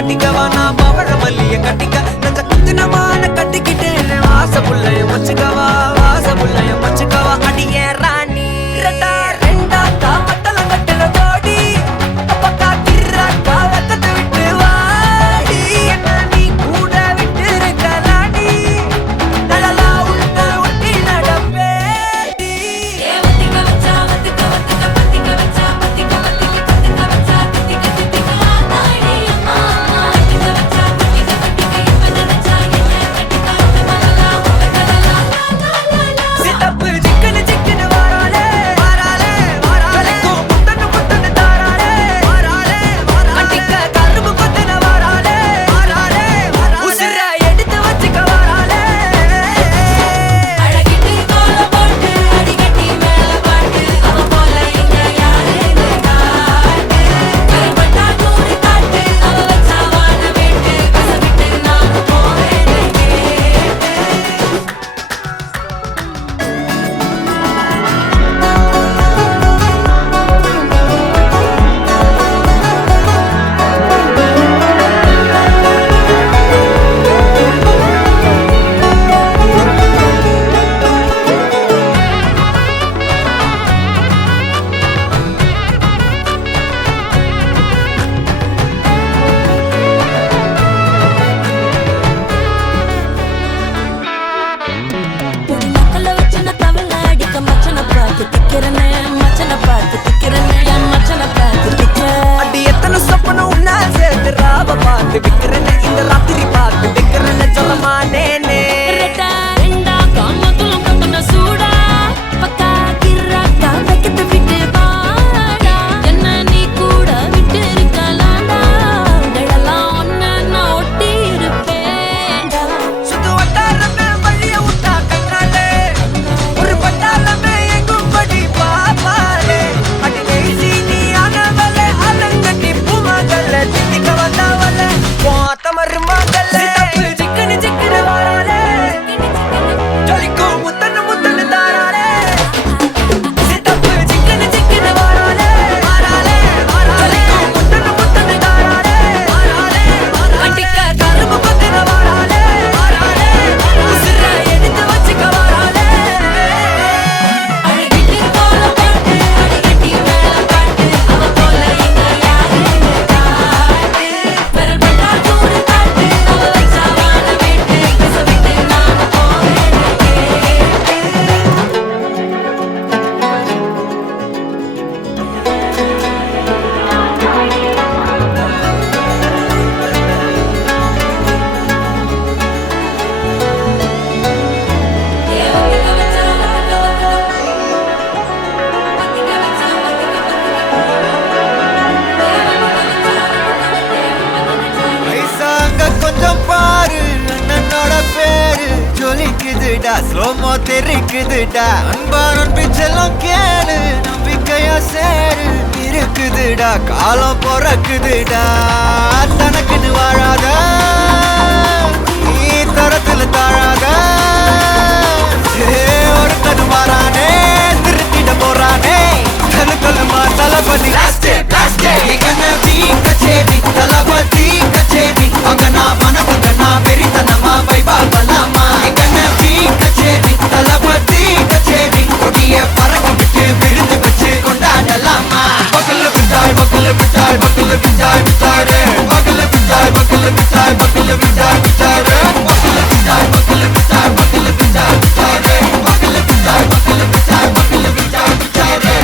கட்டிக்கவா நான் பவழ மல்லிய கட்டிக்க நஞ்ச குத்தினமான கட்டிக்கிட்டேன் வாச புள்ளைய வச்சுக்கவா வாச புள்ளைய வச்சுக்கவா அடியே ராணி ரெண்டா தாமத்தல கட்டுற தோடி அப்பக்கா கிர்ராக்கா வெக்கத்தை விட்டு வாடி என்ன நீ கூட விட்டு இருக்கலாடி நலலா உள்ள ஒட்டி நடப்பேடி வத்திக்க வச்சா வத்திக்க வத்திக்க பத்திக்க வச்சா பத்திக்க வத்திக்க பத்திக்க வச்சா தித்திக்க தித்திக்க ஆத்தாடி அம்மா வத்திக்க வச்சா பத்திக்க பத்திக்க இப்ப நினைச்சா என்ன கட்டிக்காத மலலா உப்பதலலா சித்தப்பு சிக்கனு சிக்கனு வாராலே வாராலே வாராலே முத்தனு முத்தனு தாராலே வாராலே வாராலே கட்டிக்க கரும்பு கொத்தன வாராலே வாராலே வாராலே உசிர எடுத்து வச்சுக்க வாராலே அழகிட்டு கோல போட்டு அடிகட்டி மேல பாட்டு அவ போல இங்க யாருன்னு காட்டு கருப்பட்டா நூறு காட்டு அவ வச்சா வாழ வேட்டு கசவிட்டு நானும் போவேன்னு கேட்டு பொடி மக்கள வச்சு நான் தவள அடிக்க மச்சனை பார்த்து திக்கிறனே மச்சனை பார்த்து திக்கிறனே என் மச்சனை பார்த்து திக்கிறேன் அடி எத்தனை சொப்பன உன்னா சேர்த்து ராவ பார்த்து விக்கிறேன்னு இந்த ராத்திரி பார்த்து விக்கிறேன்னு சொல்லமானேனே ரெண்டா காமத்துலம் கட்டுன சூடா பக்கா கிர்ராக்கா வைக்கத்தை விட்டு வாடா என்ன நீ கூட விட்டு இருக்கலாம்டா நிழலாம் ஒன்னு நான் ஒட்டி இருப்பேன்டா சுத்து வட்டாரமே வழிய விட்டா கண்ணாலே ஒரு பட்டாளமே எங்கும் படி பாப்பாலே அடி நெய்சி நீ ஆனவளே அலங்கட்டி பூமகள திட்டிக்க வந்தவளே போத்த மருமகளே சித்தப்பு சிக்கனு சிக்கனு வாராலே ஜொலிக்கும் முத்தனு முத்தனு தாராலே சித்தப்பு சிக்கனு சிக்கனு வாராலே வாராலே வாராலே ஜொலிக்கும் முத்தனு முத்தனு தாராலே வாராலே வாராலே கட்டிக்க கரும்பு கொத்தின வாராலே வாராலே உசிர எடுத்து வச்சுக்க வாராலே அழகிட்டு கோல போட்டு அடிகட்டி மேல பாட்டு அவ போல இங்க யாருன்னு காட்டு விரல் பட்டா நூறு காட்டு அவ வச்சா வாழ வேட்டு கசவிட்டு நானும் போவேன்னு கேட்டு வத்திக்க வச்சா வத்திக்க வத்திக்க வச்சா ஐசாங்க கொஞ்சம் பாரு அண்ணனோட பேரு ஜொலிக்குதுடா ஸ்லோமோ தெரிக்குதுடா அன்பானன் பிச்செல்லாம் கேளு நம்பிக்கையா சேரு இருக்குதுடா காலம் பிறக்குதுடா தனக்குன்னு வாழாத நீ தரத்துல தாழாத ஒருத்தது மாறானே திருத்திட போறானே கலுக்கலுமா தளபதி கச்சேரி தளபதி கச்சேரி அங்க நான் மனசுங்க நான் வெறித்தனமா வைபால் பண்ணலாமா கச்சேரி தளபதி கச்சேரி கொடிய பறக்க விட்டு விழுந்து வச்சு கொண்டாடலாமா பக்கல்ல விட்டாய் பக்கல்ல விட்டாய் பக்கல்ல விட்டாய் விட்டாரு பக்கல்ல விட்டாய் பக்கல்ல விட்டாய் பக்கல்ல விட்டாய் விட்டாரு பக்கல்ல விட்டாய் பக்கல்ல விட்டாய் பக்கல்ல விட்டாய் விட்டாரு பக்கல்ல விட்டாய் பக்கல்ல விட்டாய் பக்கல்ல விட்டாய் விட்டாரு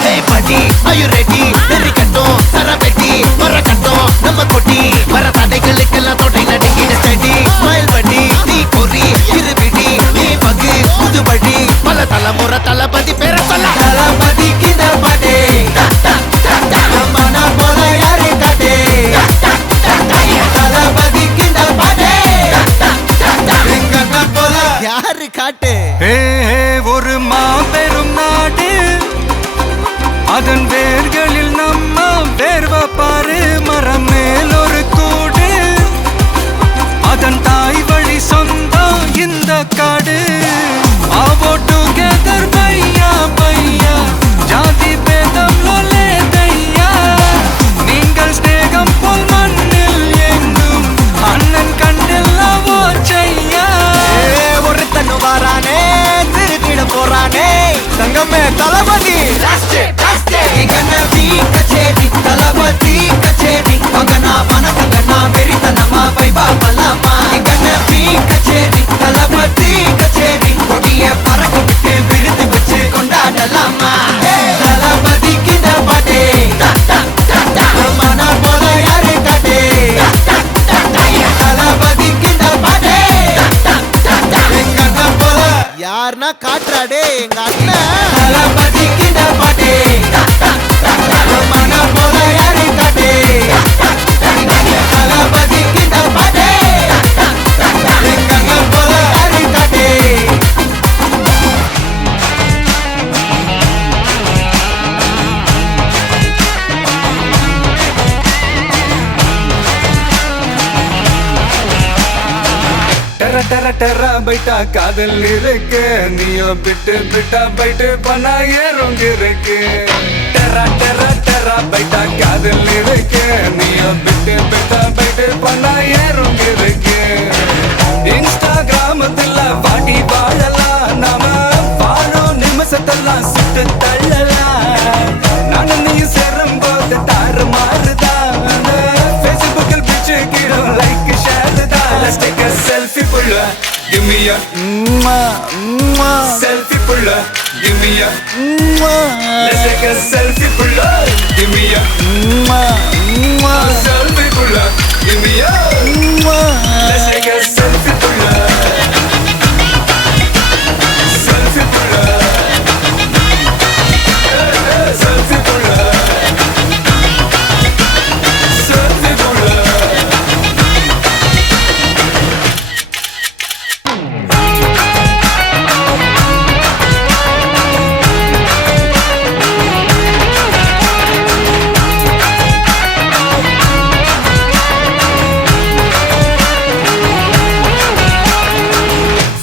Hey buddy, are you ready? நெறிக்கட்டும், சரவெட்டி, மரக்கட்டும், நம்ம கொட்டி வர தடைகளுக்கெல்லாம் தொடை நடுங்கிட ஸ்டடி ஸ்மைல் பண்ணி நீ பொறி இருவிடி நீ பகு புதுபடி பல தலைமுறை தளபதி பேர சொல்ல தளபதிக்கு இந்த பாட்டே மன போல யாரு காட்டே தளபதிக்கு இந்த பாட்டே எங்க போல யாரு காட்டு ஒரு மாபெரும் நாடு அதன் வேர்களில் நம்ம வேர்வ பாரு மரம் மேல் ஒரு யாருன்னா காட்டுறாடே எங்க அண்ணன் தளபதிக்கிட்ட பாட்டே மன போல யாரு காட்டே தளபதிக்கிட்ட பாட்டே கண்ண போல யாரு காட்டே டெர டெர டெர பைட்டா காதல் இருக்கு நீயோ பிட்டு பிட்டா பைட்டு பண்ணா ஏறுங்க இருக்கு டெர டெர டெர பைட்டா காதல் இருக்கு நீயோ பிட்டு பிட்டா பைட்டு பண்ணா ஏறுங்க இருக்கு இன்ஸ்டாகிராமத்துல பாட்டி வாழலாம் நாம வாழும் நிமிஷத்தெல்லாம் சுட்டு தள்ளலாம் நானும் நீ சேரும் போது தாறு மாறுதான் ஃபேஸ்புக்கில் பிச்சு கீழும் லைக் ஷேர் தான் Let's take a selfie pulla, give me a selfie pulla, give me a Let's take a selfie pulla, give me a selfie pulla, give me a Let's take a selfie pulla, selfie pulla, selfie pulla, selfie pulla.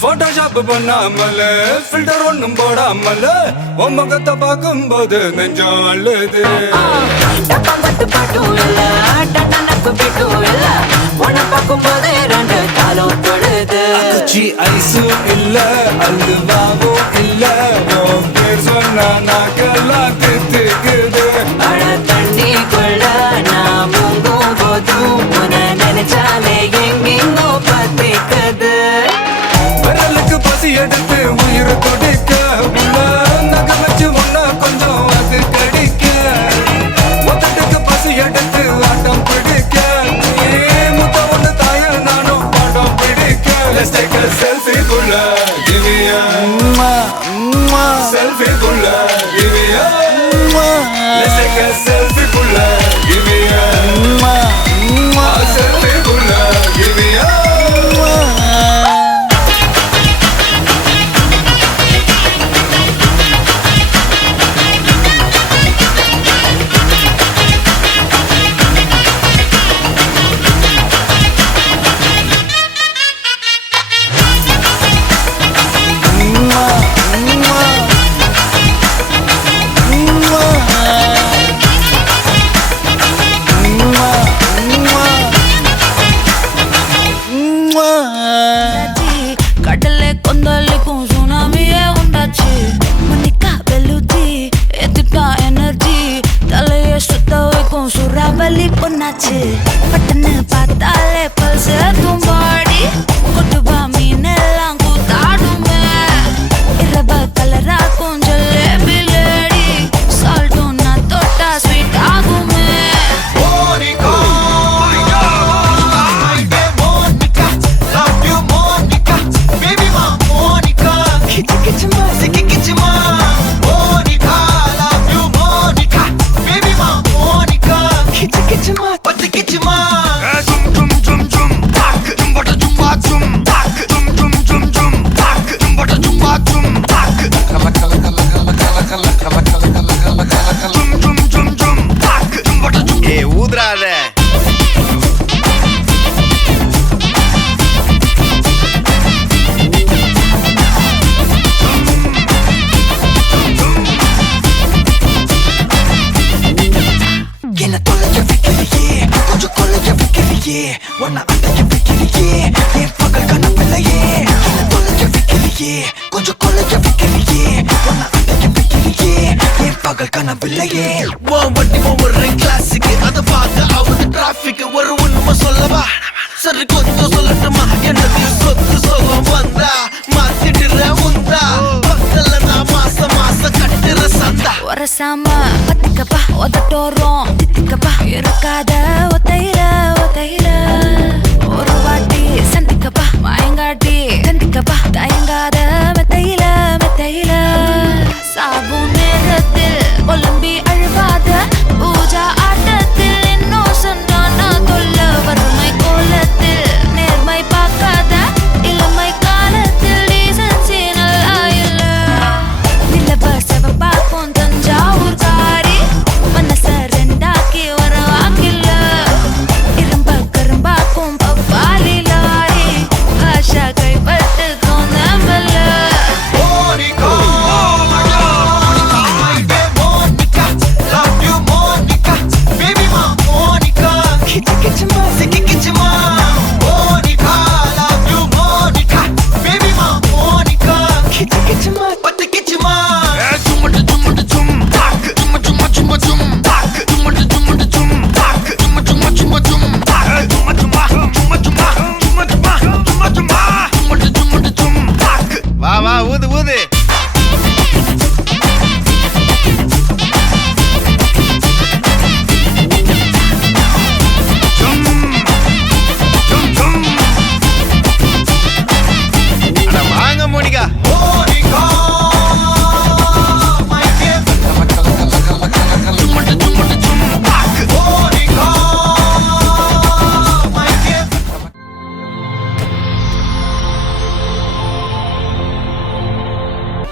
Photoshop பண்ணாமல filter ஒண்ணும் போடாமல உன் முகத்தை பார்க்கும்போது நெஞ்சம் அழுது டப்பாம்பட்டு பாட்டும் இல்ல டட்டனக்கு பிட்டும் இல்ல உன்னை பார்க்கும்போது ரெண்டு காலம் தொடுது குச்சி ஐஸும் இல்ல அல்வாவும் இல்ல உன் பேர் சொன்னா நாக்கெல்லாம் தித்துக்குது அழ தண்ணிக்குள்ள நான் முங்கும் போதும் உன்னை நினைச்சாலே எங்கெங்கோ பத்திக்குது விரலுக்கு பசி எடுத்து உயிர் கொடுக்க உள்ள நகை வச்சு ஒன்னா கொஞ்சம் அது கடிக்க மொத்தத்துக்கு பசி எடுத்து ஆட்டம் பிடிக்க முத்த ஒண்ணு தாய நானும் பாடம் பிடிக்க Let's take a selfie pulla, give me a selfie pulla, give me a Let's take a selfie pulla, give me a selfie pulla, give me a கடலே கொந்தளிக்கும் சுனாமியே உண்டாச்சு மணிக்கா வெளுத்தி எதுக்கா எனர்ஜி தலைய சுத்த வைக்கும் சுறாவலி பொண்ணாச்சு பட்டன்னு பார்த்தாலே பல்ஸ் தும்பாடி கொட்டுவா மீன் எல்லாம் கூத்தாடுமே இரவ கலராக்கும் ஜல்லேபி லேடி சால்ட்டும் நான் தொட்டா ஸ்வீட் ஆகுமே Monica, Monica, love you Monica, baby ma Monica, kichi kichi ma, siki kichi ma, Monica, love you Monica, baby ma Monica, kichi kichi ma, pati kichi ma. Zum zum zum zum, tak, zum bata zum ba zum, tak, zum zum zum zum, tak, zum bata zum ba zum, tak. Kala kala kala kala kala kala kala kala kala kala kala kala. Zum zum zum zum, tak, zum bata zum. ஊதுறாத என்ன தொலைக்க வைக்கிறியே கொஞ்சம் கொலைய வைக்கிறியே உன்னை அடைய வைக்கிறியே என் பகல் கனவில்லையே என்ன தொலைக்க வைக்கிறியே கொஞ்சம் கொலைய வைக்கிறியே உன்னை அடைய வைக்கிறியே என் பகல் கனவில்லையே வண்டி ஒவ்வொரு கிளாஸுக்கு அதை பார்க்க ஆகுது டிராபிக் ஒரு உண்மை சொல்லவா சரி கொஞ்சம் சொல்லட்டுமா என்னது சொத்து சொல்லம் வந்தா மாத்திட்டுற உந்தா பக்கத்துல நான் மாசம் மாசம் கட்டுற சந்தா ஒரசாம பத்திக்கப்பா ஒதட்டோரம் தித்திக்கப்பா இருக்காத ஒத்தையில ஒத்தையில ஒரு வாட்டி சந்திக்கப்பா மாயங்காட்டி சந்திக்கப்பா தயங்காத மெத்தையில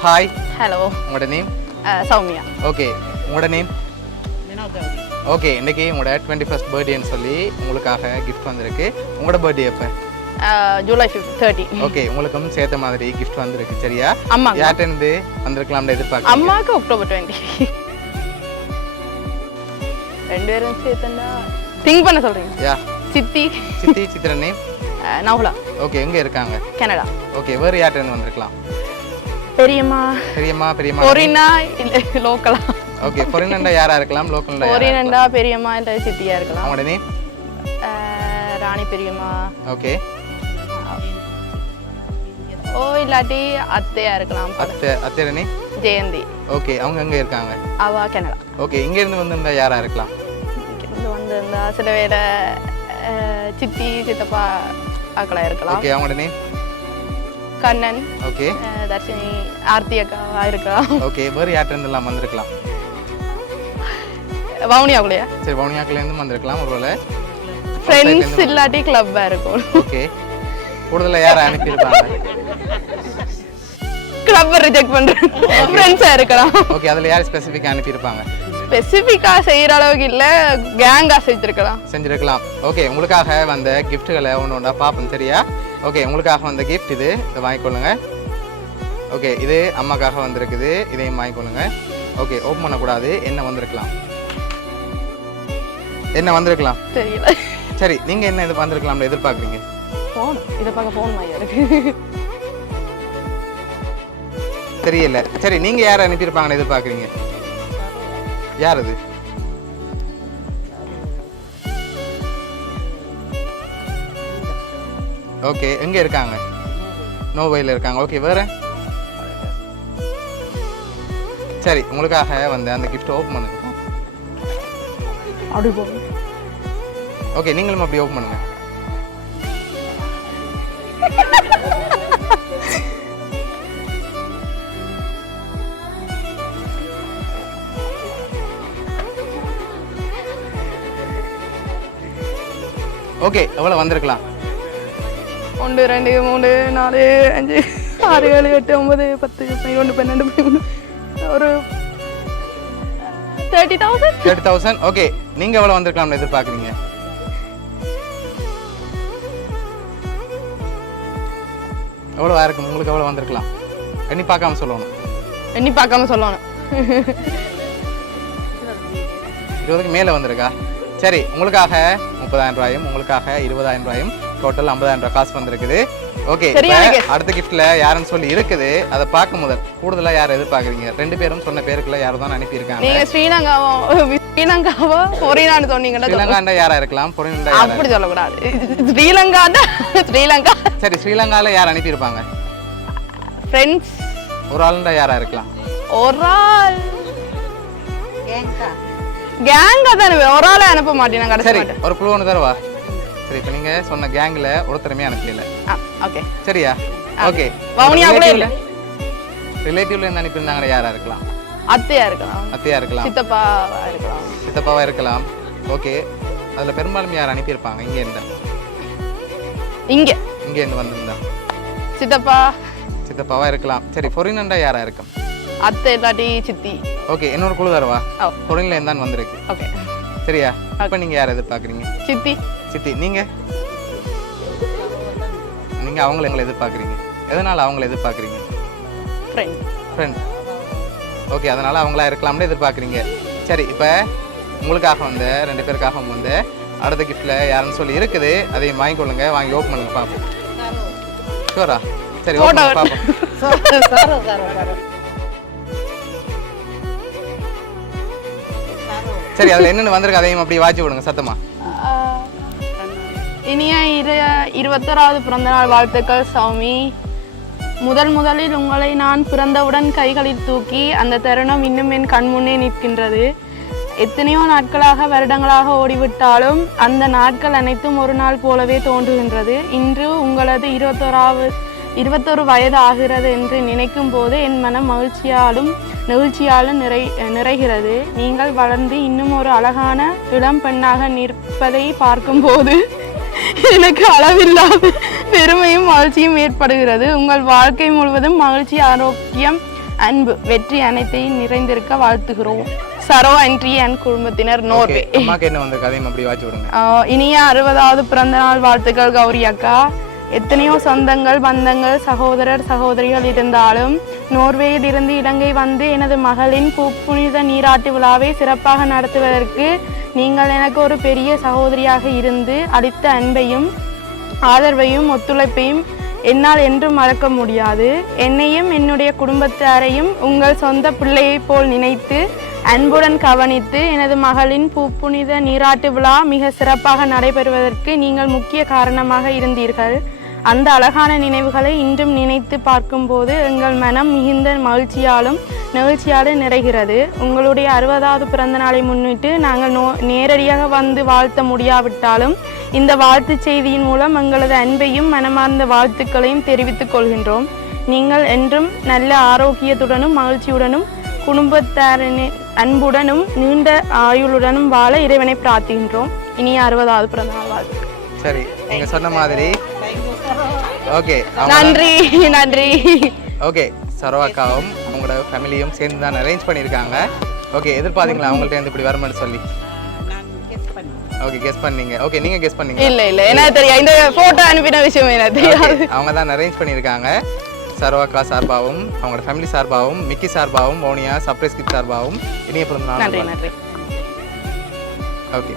ஹாய், ஹலோ உங்களோட நேம்? சௌமியா. ஓகே, உங்களோட நேம்? ஓகே, இன்னைக்கு உங்களோட 21st பர்த்டேன்னு சொல்லி உங்களுக்காக கிஃப்ட் வந்திருக்கு. உங்களோட பர்த்டே எப்போ? ஜூலை 30. ஓகே, உங்களுக்கும் சேர்த்த மாதிரி கிஃப்ட் வந்திருக்கு. சரியா? அம்மா யார்கிட்ட வந்திருக்கலாம்னு எதிர்பார்க்க? அம்மாவுக்கு அக்டோபர் 20. ரெண்டு பேரும் சேர்த்தா திங்க் பண்ண சொல்றீங்க? யா, சித்தி. சித்தி. சித்திர நேம்? நவுலா. ஓகே, எங்க இருக்காங்க? கனடா. ஓகே, வேறு யார்கிட்ட வந்திருக்கலாம்? பெரியம்மா. பெரியம்மா. பொரினா இல்ல லோக்கலா? ஓகே, பொரினண்டா யாரா இருக்கலாம்? லோக்கல்ல பொரினண்டா பெரியம்மா இல்ல சித்தியா இருக்கலாம். உங்களோட நேம்? ராணி பெரியம்மா. ஓகே. ஓ இல்லாட்டி அத்தையா இருக்கலாம். அத்தையோட நேம்? ஜெயந்தி. ஓகே, அவங்க எங்க இருக்காங்க? அவ கனடா. ஓகே, இங்க இருந்து வந்திருந்தா யாரா இருக்கலாம்? இங்கிருந்து வந்திருந்தா சில வேளை சித்தி சித்தப்பா ஆக்களா இருக்கலாம். ஓகே, அவங்களோட நேம்? கண்ணன். ஓகே. தர்ஷினி ஆர்த்தி அக்காவா இருக்கலாம். ஓகே, வேறு யார்கிட்ட இருந்தெல்லாம் வந்திருக்கலாம்? வவுனியாக்குள்ளயா? சரி, வவுனியாக்குள்ள இருந்து வந்திருக்கலாம். ஒருவேளை ஃப்ரெண்ட்ஸ் இல்லாட்டி கிளப்பா இருக்கும். ஓகே, கூடுதலா யாரை அனுப்பியிருப்பாங்க? கிளப்பை ரிஜெக்ட் பண்றேன். ஃப்ரெண்ட்ஸா இருக்கலாம். ஓகே, அதுல யார் ஸ்பெசிஃபிக்கா அனுப்பியிருப்பாங்க? ஸ்பெசிஃபிக்கா செய்யற அளவுக்கு இல்ல, கேங்கா செஞ்சிருக்கலாம். ஓகே, உங்களுக்காக வந்த கிஃப்ட்டுகளை ஒன்று ஒன்றா பார்ப்போம். சரியா? ஓகே, உங்களுக்காக வந்த கிஃப்ட் இதை வாங்கிக்கொள்ளுங்க. ஓகே, இது அம்மாக்காக வந்திருக்குது. இதையும் வாங்கிக்கொள்ளுங்க. ஓகே, ஓப்பன் பண்ணக்கூடாது. என்ன வந்திருக்கலாம்? தெரியல. சரி, நீங்க என்ன இது வந்திருக்கலாம்னு எதிர்பார்க்குறீங்க? போன். இதை பார்க்க போன் மாதிரி இருக்கு. தெரியல. சரி, நீங்க யாரை அனுப்பியிருப்பாங்கன்னு எதிர்பார்க்குறீங்க? யார் அது? ஓகே, எங்க இருக்காங்க? நோவையில் இருக்காங்க. ஓகே, வேற? சரி, உங்களுக்காக வந்து அந்த கிஃப்ட் ஓப்பன் பண்ணுங்க. அப்படி போகும். ஓகே, நீங்களும் அப்படி ஓப்பன் பண்ணுங்க. ஓகே, எவ்வளோ வந்திருக்கலாம்? 1 2 3 4 5 6 7 8 9 10 11 12 13 ஒரு 30,000. ஓகே, நீங்க எவ்வளோ வந்திருக்கலாம்னு எதிர்பார்க்குறீங்க? எவ்வளோ இருக்கும்? உங்களுக்கு எவ்வளோ வந்திருக்கலாம்? எண்ணி பார்க்காம சொல்லணும். 20க்கு மேலே வந்திருக்கா? சரி, உங்களுக்காக 30,000 ரூபாயும் உங்களுக்காக 20,000 ரூபாயும் டோட்டல் 50,000 ரூபாய் காசு வந்திருக்குது. ஓகே, அடுத்த கிஃப்ட்ல யாருன்னு சொல்லி இருக்குது அதை பார்க்க முதல் கூடுதலா யார் எதிர்பார்க்குறீங்க? 2 பேரும் சொன்ன பேருக்குள்ள யாரும் தான் அனுப்பியிருக்காங்க. நீங்க ஸ்ரீலங்காவா பொரினான்னு சொன்னீங்கடா. ஸ்ரீலங்காண்டா யாரா இருக்கலாம்? பொரினாண்டா அப்படி சொல்லக்கூடாது. ஸ்ரீலங்கா. சரி, ஸ்ரீலங்கால யார் அனுப்பியிருப்பாங்க? ஃப்ரெண்ட்ஸ். ஒரு ஆளுண்டா யாரா இருக்கலாம்? ஒரு ஆள் கேங்கா தானே, ஒரு ஆளை அனுப்ப மாட்டேன். சரி, ஒரு குழு ஒன்று தருவா. சரி, இப்போ நீங்க சொன்ன கேங்ல ஒருத்தருமே அனுப்பல. ஓகே, சரியா? ஓகே, வவுனியா கூட இல்ல. ரிலேட்டிவ்ல என்ன அனுப்பியிருந்தாங்க? யாரா இருக்கலாம்? அத்தையா இருக்கலாம். சித்தப்பாவா இருக்கலாம். ஓகே, அதுல பெரும்பாலும் யார் அனுப்பியிருப்பாங்க? இங்க இருந்து வந்திருந்தா சித்தப்பாவா இருக்கலாம். சரி, பொரினண்டா யாரா இருக்கும்? அத்தை இல்லாட்டி சித்தி. ஓகே, இன்னொரு குழு தருவா. பொரின்ல இருந்தான் வந்திருக்கு. ஓகே, சரியா? இப்போ நீங்க யாரை எதிர்பார்க்குறீங்க? சித்தி. நீங்க அவங்கள எங்களை எதிர்பார்க்குறீங்க. எதனால அவங்கள எதிர்பார்க்குறீங்க? ஃப்ரெண்ட். ஓகே, அதனால அவங்களா இருக்கலாம்னு எதிர்பார்க்குறீங்க. சரி, இப்போ உங்களுக்காக வந்து 2 பேருக்காக வந்து அடுத்த கிஃப்ட்ல யாருன்னு சொல்லி இருக்குது. அதையும் வாங்கிக்கொள்ளுங்க. வாங்கி ஓப்பன் பண்ணுங்க பார்ப்போம். ஷூரா? சரி, பார்ப்போம். சரி, அதுல என்னென்ன வந்திருக்கு அதையும் அப்படி வாட்சி விடுங்க சத்தமா. இனிய 21வது பிறந்தநாள் வாழ்த்துக்கள் சௌமி. முதலில் உங்களை நான் பிறந்தவுடன் கைகளில் தூக்கி அந்த தருணம் இன்னும் என் கண்முன்னே நிற்கின்றது. எத்தனையோ நாட்களாக வருடங்களாக ஓடிவிட்டாலும் அந்த நாட்கள் அனைத்தும் ஒரு நாள் போலவே தோன்றுகின்றது. இன்று உங்களது 21 வயது ஆகிறது என்று நினைக்கும் போது என் மனம் நெகிழ்ச்சியாலும் நிறைகிறது. நீங்கள் வளர்ந்து இன்னும் ஒரு அழகான இளம் பெண்ணாக நிற்பதை பார்க்கும்போது எனக்கு அளவில்லாத பெருமையும் மகிழ்ச்சியும் ஏற்படுகிறது. உங்கள் வாழ்க்கை முழுவதும் மகிழ்ச்சி, ஆரோக்கியம், அன்பு வெற்றி அனைத்தையும் நிறைந்திருக்க வாழ்த்துகிறோம். சரோ அண்ட்ரி அண்ட் குடும்பத்தினர், நோர்வே. அம்மாக்கு என்ன வந்திருக்கு அதையும் அப்படி வாட்சி விடுங்க. இனிய 60வது பிறந்த நாள் வாழ்த்துக்கள் கௌரி அக்கா. எத்தனையோ சொந்தங்கள் பந்தங்கள் சகோதரர் சகோதரிகள் இருந்தாலும் நோர்வேயில் இருந்து இலங்கை வந்து எனது மகளின் புனித நீராட்டு விழாவை சிறப்பாக நடத்துவதற்கு நீங்கள் எனக்கு ஒரு பெரிய சகோதரியாக இருந்து அளித்த அன்பையும் ஆதரவையும் ஒத்துழைப்பையும் என்னால் என்றும் மறக்க முடியாது. என்னையும் என்னுடைய குடும்பத்தாரையும் உங்கள் சொந்த பிள்ளையைப் போல் நினைத்து அன்புடன் கவனித்து எனது மகளின் புனித நீராட்டு விழா மிக சிறப்பாக நடைபெறுவதற்கு நீங்கள் முக்கிய காரணமாக இருந்தீர்கள். அந்த அழகான நினைவுகளை இன்றும் நினைத்து பார்க்கும்போது எங்கள் மனம் மிகுந்த மகிழ்ச்சியாலும் நிறைகிறது. உங்களுடைய 60வது பிறந்த நாளை முன்னிட்டு நாங்கள் நேரடியாக வந்து வாழ்த்த முடியாவிட்டாலும் இந்த வாழ்த்து செய்தியின் மூலம் எங்களது அன்பையும் மனமார்ந்த வாழ்த்துக்களையும் தெரிவித்துக் கொள்கின்றோம். நீங்கள் என்றும் நல்ல ஆரோக்கியத்துடனும் மகிழ்ச்சியுடனும் குடும்பத்தாரின் அன்புடனும் நீண்ட ஆயுளுடனும் வாழ இறைவனை பிரார்த்திக்கின்றோம். இனிய 60வது பிறந்த நாள் வாழ்த்து. சரி, நீங்க சொன்ன மாதிரி ஓகே, நன்றி நன்றி. ஓகே, சரோவாக்காவும் அவங்களோட ஃபேமிலியும் சேர்ந்து தான் அரேஞ்ச் பண்ணியிருக்காங்க. ஓகே, எதிர்பார்த்தீங்களா அவங்கள்ட்ட இருந்து இப்படி வருமானு சொல்லி? ஓகே, கெஸ் பண்ணீங்க. ஓகே, நீங்க கெஸ் பண்ணீங்க? இல்ல என்ன தெரியும், இந்த போட்டோ அனுப்பின விஷயம் எனக்கு தெரியாது. அவங்க தான் அரேஞ்ச் பண்ணியிருக்காங்க. சரோவாக்கா சார்பாகவும் அவங்களோட ஃபேமிலி சார்பாகவும் மிக்கி சார்பாகவும் மோனியா சர்ப்ரைஸ் கிட் சார்பாகவும் இனிய பிறந்த நாள். நன்றி. ஓகே.